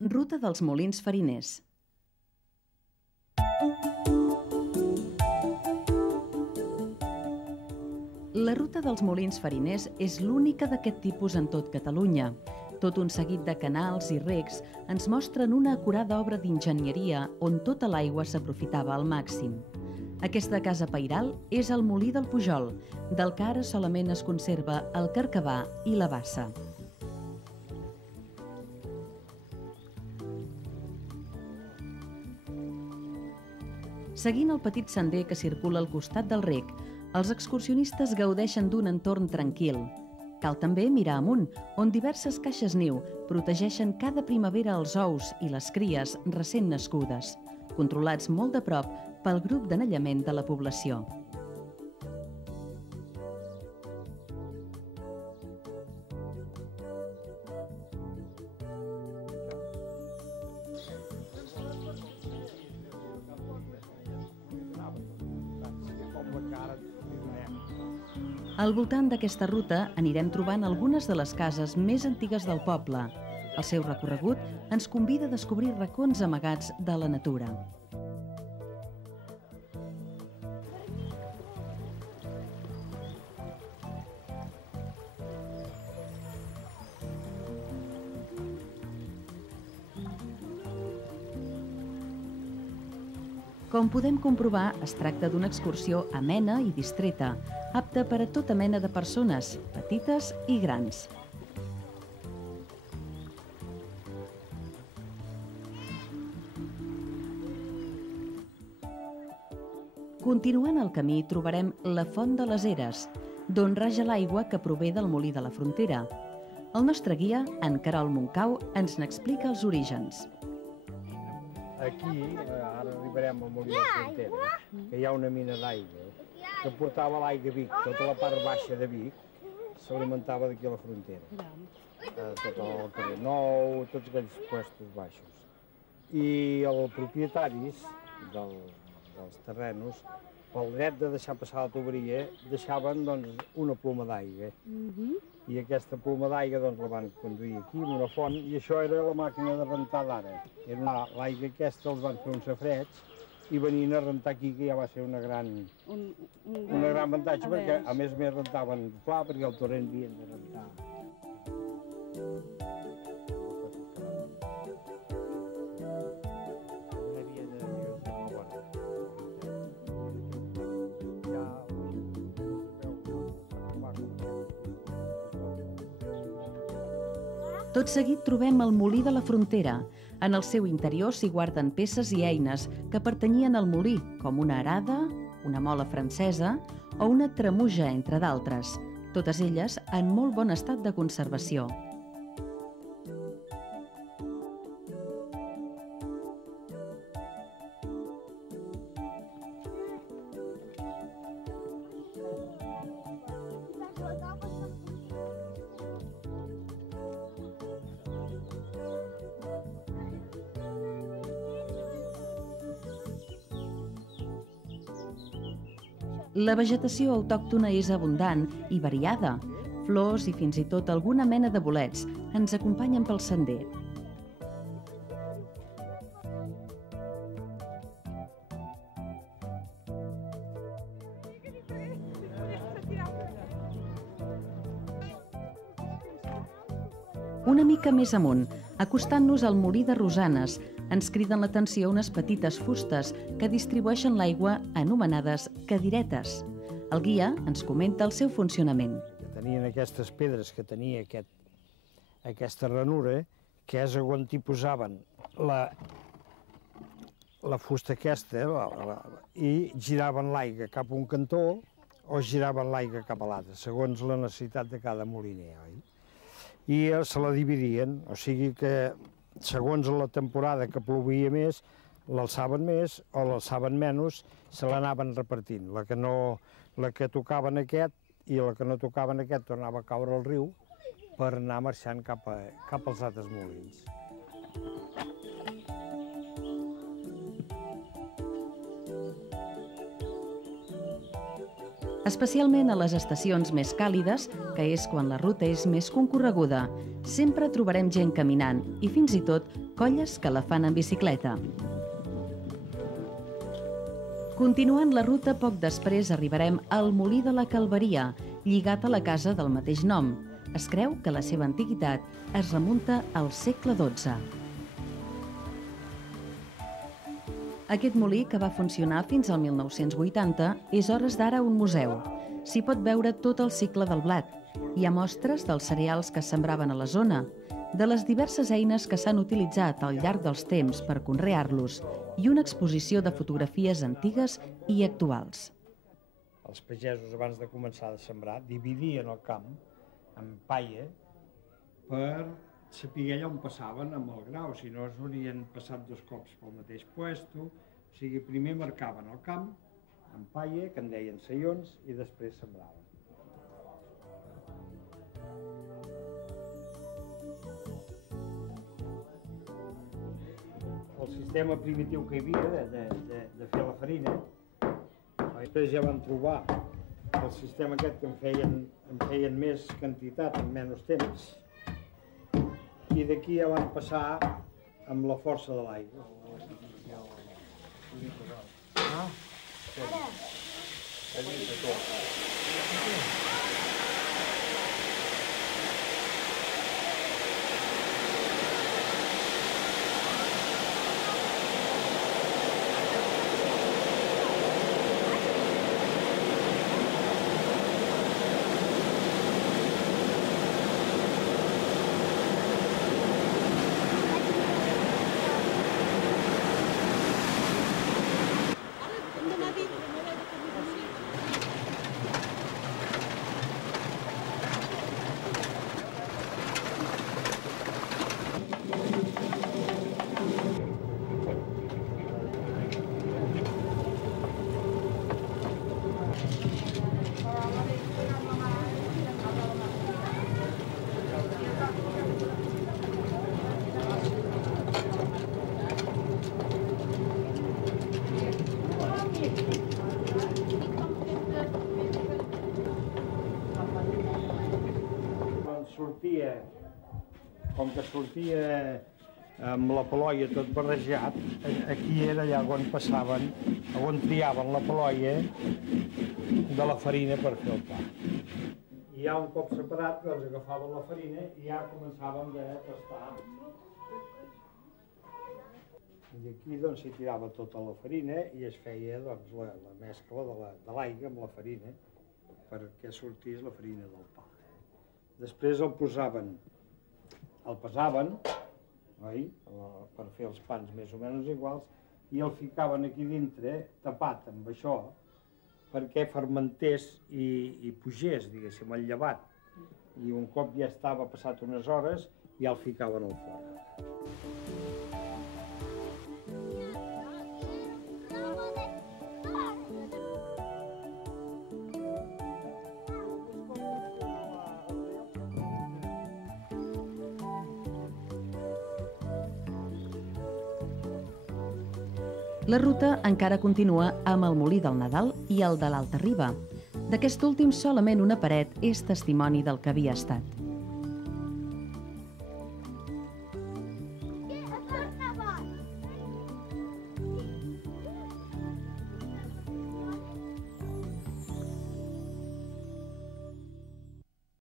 Ruta dels molins fariners. La ruta dels molins fariners és l'única d'aquest tipus en tot Catalunya. Tot un seguit de canals i recs ens mostren una acurada obra d'enginyeria on tota l'aigua s'aprofitava al màxim. Aquesta casa pairal és el Molí del Pujol, del que ara solament es conserva el carcabà i la bassa. Seguint el petit sender que circula al costat del rec, els excursionistes gaudeixen d'un entorn tranquil. Cal també mirar amunt, on diverses caixes niu protegeixen cada primavera els ous i les cries recent nascudes, controlats molt de prop pel grup d'anellament de la població. Al voltant d'aquesta ruta anirem trobant algunes de les cases més antigues del poble. El seu recorregut ens convida a descobrir racons amagats de la natura. Com podem comprovar, es tracta d'una excursió amena i distreta, apta per a tota mena de persones, petites i grans. Continuant el camí trobarem la Font de les Eres, d'on raja l'aigua que prové del Molí de la Frontera. El nostre guia, en Carol Moncau, ens n'explica els orígens. Aquí, ara arribarem al Molí de la Frontera, que hi ha una mina d'aigua que portava l'aigua a Vic. Tota la part baixa de Vic s'alimentava d'aquí a la frontera. Tot el carrer Nou, tots aquells puestos baixos. I els propietaris dels terrenos, pel dret de deixar passar la tuberia, deixaven una ploma d'aigua. I aquesta ploma d'aigua la van conduir aquí, en una font, i això era la màquina de rentar d'ara. L'aigua aquesta els van fer un safareig i venien a rentar aquí, que ja va ser un gran avantatge, perquè a més rentaven pla, perquè el torrent havien de rentar. Tot seguit trobem el Molí de la Frontera. En el seu interior s'hi guarden peces i eines que pertanyien al molí, com una arada, una mola francesa o una tremuja, entre d'altres, totes elles en molt bon estat de conservació. La vegetació autòctona és abundant i variada. Flors i fins i tot alguna mena de bolets ens acompanyen pel sender. Una mica més amunt, acostant-nos al Molí de Rosanes, ens criden l'atenció unes petites fustes que distribueixen l'aigua anomenades cadiretes. El guia ens comenta el seu funcionament. Tenien aquestes pedres que tenia aquesta ranura, que és on hi posaven la fusta aquesta i giraven l'aigua cap a un cantó o giraven l'aigua cap a l'altre, segons la necessitat de cada moliner. I se la dividien, o sigui que segons la temporada que plovia més, l'alçaven més o l'alçaven menys, se l'anaven repartint. La que tocava en aquest i la que no tocava en aquest tornava a caure al riu per anar marxant cap als altres molins. especialment a les estacions més càlides, que és quan la ruta és més concorreguda. Sempre trobarem gent caminant i fins i tot colles que la fan en bicicleta. Continuant la ruta, poc després arribarem al Molí de la Calveria, lligat a la casa del mateix nom. Es creu que la seva antiguitat es remunta al segle XII. Aquest molí, que va funcionar fins al 1980, és hores d'ara un museu. S'hi pot veure tot el cicle del blat. Hi ha mostres dels cereals que es sembraven a la zona, de les diverses eines que s'han utilitzat al llarg dels temps per conrear-los i una exposició de fotografies antigues i actuals. Els pagesos, abans de començar a sembrar, dividien el camp en paia per saber allà on passaven amb el grau, si no s'haurien passat 2 cops pel mateix puesto. O sigui, primer marcaven el camp amb paia, que en deien saions, i després sembraven. El sistema primitiu que hi havia de fer la farina, després ja van trobar el sistema aquest que en feien més quantitat en menys temps, i d'aquí ja van passar amb la força de l'aigua. Com que sortia amb la paloia tot barrejat, aquí era allà on passaven, on triaven la paloia de la farina per fer el pa. I ja un cop separat, doncs agafaven la farina i ja començaven a tastar. I aquí doncs s'hi tirava tota la farina i es feia doncs la mescla de l'aigua amb la farina perquè sortís la farina del pa. Després el pesaven, oi? Per fer els pans més o menys iguals, i el ficaven aquí dintre, tapat amb això, perquè fermentés i pugés, diguéssim, el llevat. I un cop ja estava passat unes hores, ja el ficaven al forn. La ruta encara continua amb el Molí del Nadal i el de l'Alta Riba. D'aquest últim solament una paret és testimoni del que havia estat.